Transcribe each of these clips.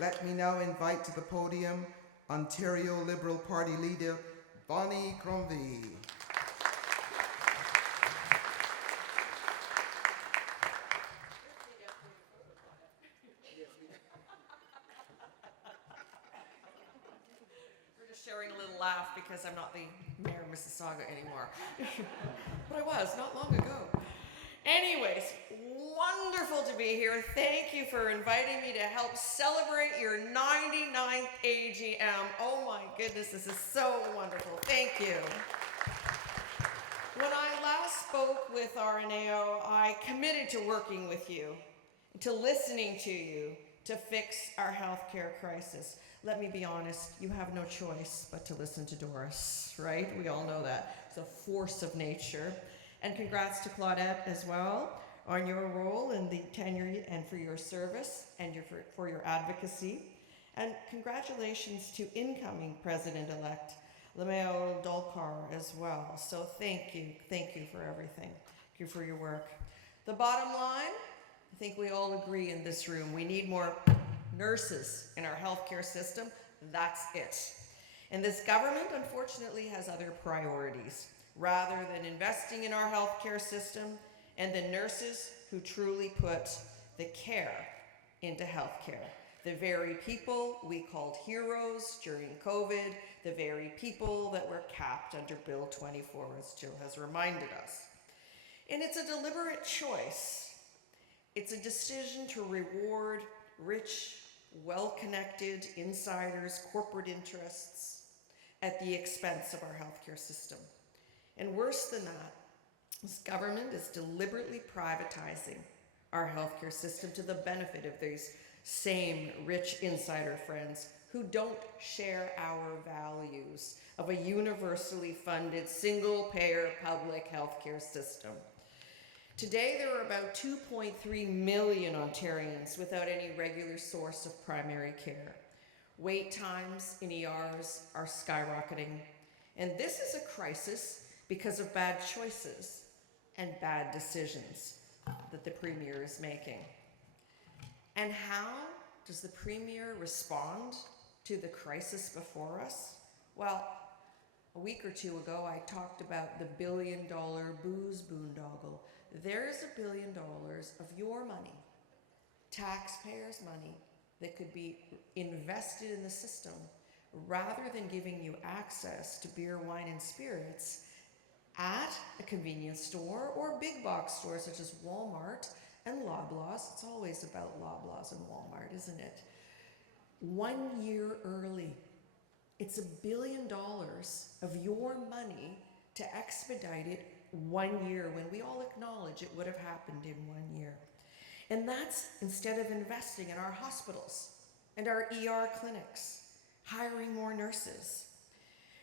Let me now invite to the podium Ontario Liberal Party leader, Bonnie Crombie. We're just sharing a little laugh because I'm not the mayor of Mississauga anymore. But I was not long ago. Anyways, wonderful to be here. Thank you for inviting me to help celebrate your 99th AGM. Oh my goodness, this is so wonderful. Thank you. When I last spoke with RNAO, I committed to working with you, to listening to you, to fix our healthcare crisis. Let me be honest, you have no choice but to listen to Doris, right? We all know that. It's a force of nature. And congrats to Claudette as well on your role in the tenure and for your service and for your advocacy. And congratulations to incoming President-elect Lemeo Dolkar as well. So thank you for everything. Thank you for your work. The bottom line, I think we all agree in this room, we need more nurses in our healthcare system. That's it. And this government, unfortunately, has other priorities. Rather than investing in our healthcare system and the nurses who truly put the care into healthcare. The very people we called heroes during COVID, the very people that were capped under Bill 24, as Jill has reminded us. And it's a deliberate choice. It's a decision to reward rich, well-connected insiders, corporate interests at the expense of our healthcare system. And worse than that, this government is deliberately privatizing our healthcare system to the benefit of these same rich insider friends who don't share our values of a universally funded, single-payer public healthcare system. Today, there are about 2.3 million Ontarians without any regular source of primary care. Wait times in ERs are skyrocketing, and this is a crisis because of bad choices and bad decisions that the Premier is making. And how does the Premier respond to the crisis before us? Well, a week or two ago, I talked about the billion-dollar booze boondoggle. There's $1 billion of your money, taxpayers' money, that could be invested in the system rather than giving you access to beer, wine, and spirits at a convenience store or big box stores such as Walmart and Loblaws. It's always about Loblaws and Walmart, isn't it? 1 year early. It's $1 billion of your money to expedite it 1 year when we all acknowledge it would have happened in 1 year. And that's instead of investing in our hospitals and our ER clinics, hiring more nurses,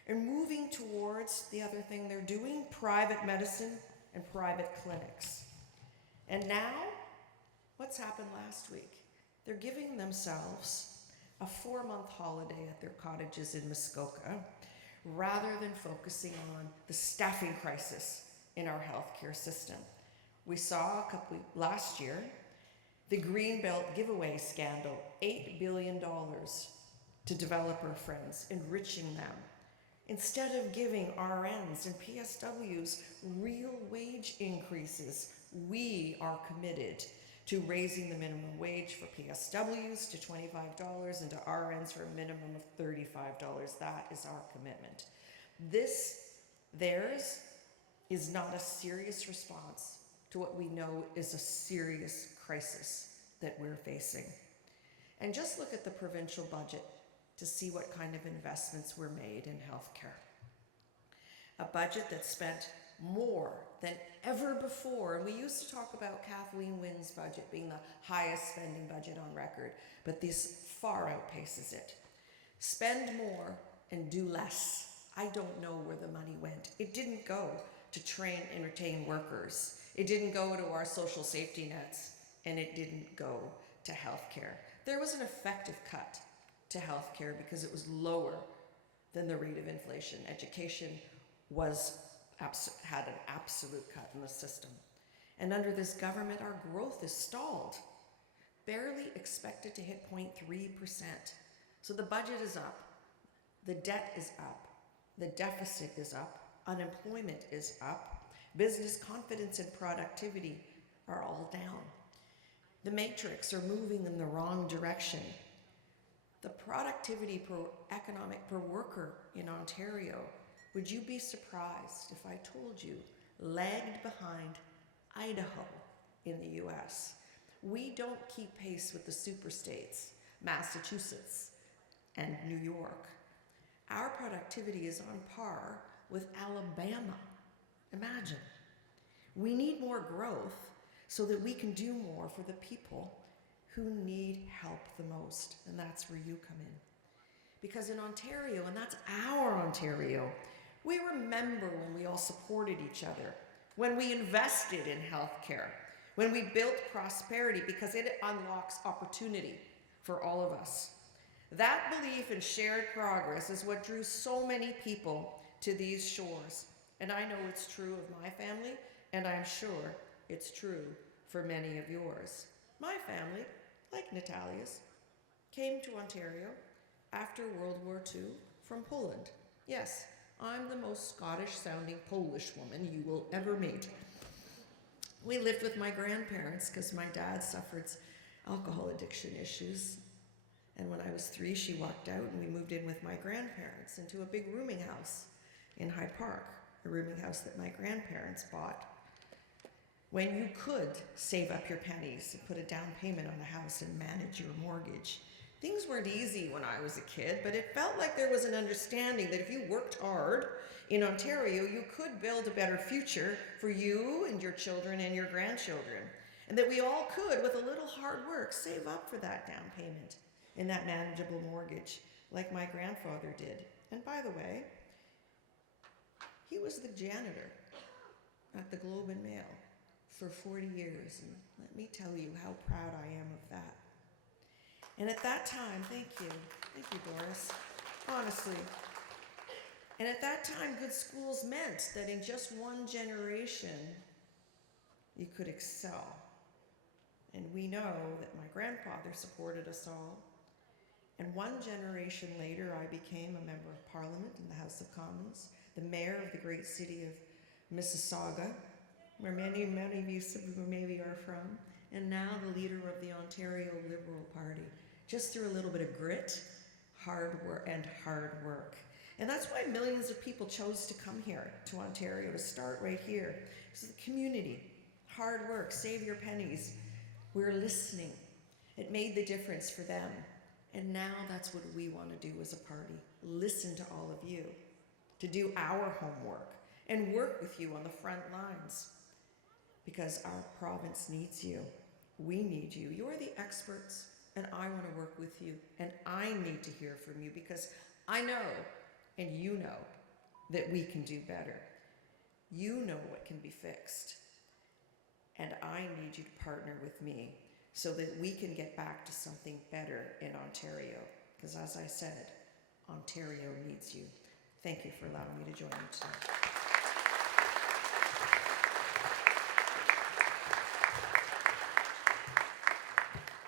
and moving towards the other thing they're doing, private medicine and private clinics. And now, what's happened last week? They're giving themselves a 4-month holiday at their cottages in Muskoka, rather than focusing on the staffing crisis in our healthcare system. We saw last year, the Greenbelt giveaway scandal, $8 billion to developer friends, enriching them. Instead of giving RNs and PSWs real wage increases, we are committed to raising the minimum wage for PSWs to $25 and to RNs for a minimum of $35. That is our commitment. Theirs is not a serious response to what we know is a serious crisis that we're facing. And just look at the provincial budget to see what kind of investments were made in healthcare. A budget that spent more than ever before. And we used to talk about Kathleen Wynne's budget being the highest spending budget on record, but this far outpaces it. Spend more and do less. I don't know where the money went. It didn't go to train and retain workers. It didn't go to our social safety nets, and it didn't go to healthcare. There was an effective cut to healthcare because it was lower than the rate of inflation. Education had an absolute cut in the system. And under this government, our growth is stalled. barely expected to hit 0.3%. So the budget is up, the debt is up, the deficit is up, unemployment is up, business confidence and productivity are all down. The matrix are moving in the wrong direction. The productivity per worker in Ontario, would you be surprised if I told you, lagged behind Idaho in the US? We don't keep pace with the superstates, Massachusetts and New York. Our productivity is on par with Alabama. Imagine. We need more growth so that we can do more for the people who need help the most, and that's where you come in. Because in Ontario, and that's our Ontario, we remember when we all supported each other, when we invested in healthcare, when we built prosperity, because it unlocks opportunity for all of us. That belief in shared progress is what drew so many people to these shores. And I know it's true of my family, and I'm sure it's true for many of yours. My family, like Natalia's, came to Ontario after World War II from Poland. Yes, I'm the most Scottish-sounding Polish woman you will ever meet. We lived with my grandparents because my dad suffered alcohol addiction issues. And when I was 3, she walked out and we moved in with my grandparents into a big rooming house in Hyde Park, a rooming house that my grandparents bought. When you could save up your pennies and put a down payment on a house and manage your mortgage. Things weren't easy when I was a kid, but it felt like there was an understanding that if you worked hard in Ontario, you could build a better future for you and your children and your grandchildren. And that we all could, with a little hard work, save up for that down payment and that manageable mortgage, like my grandfather did. And by the way, he was the janitor at the Globe and Mail for 40 years, and let me tell you how proud I am of that. And at that time, thank you, Doris, honestly. And at that time, good schools meant that in just one generation, you could excel. And we know that my grandfather supported us all. And one generation later, I became a member of Parliament in the House of Commons, the mayor of the great city of Mississauga, where many of you maybe are from, and now the leader of the Ontario Liberal Party, just through a little bit of grit, hard work. And that's why millions of people chose to come here to Ontario, to start right here. So the community, hard work, save your pennies. We're listening. It made the difference for them. And now that's what we want to do as a party. Listen to all of you, to do our homework and work with you on the front lines. Because our province needs you. We need you. You're the experts, and I want to work with you. And I need to hear from you because I know, and you know, that we can do better. You know what can be fixed. And I need you to partner with me so that we can get back to something better in Ontario. Because as I said, Ontario needs you. Thank you for allowing me to join you today.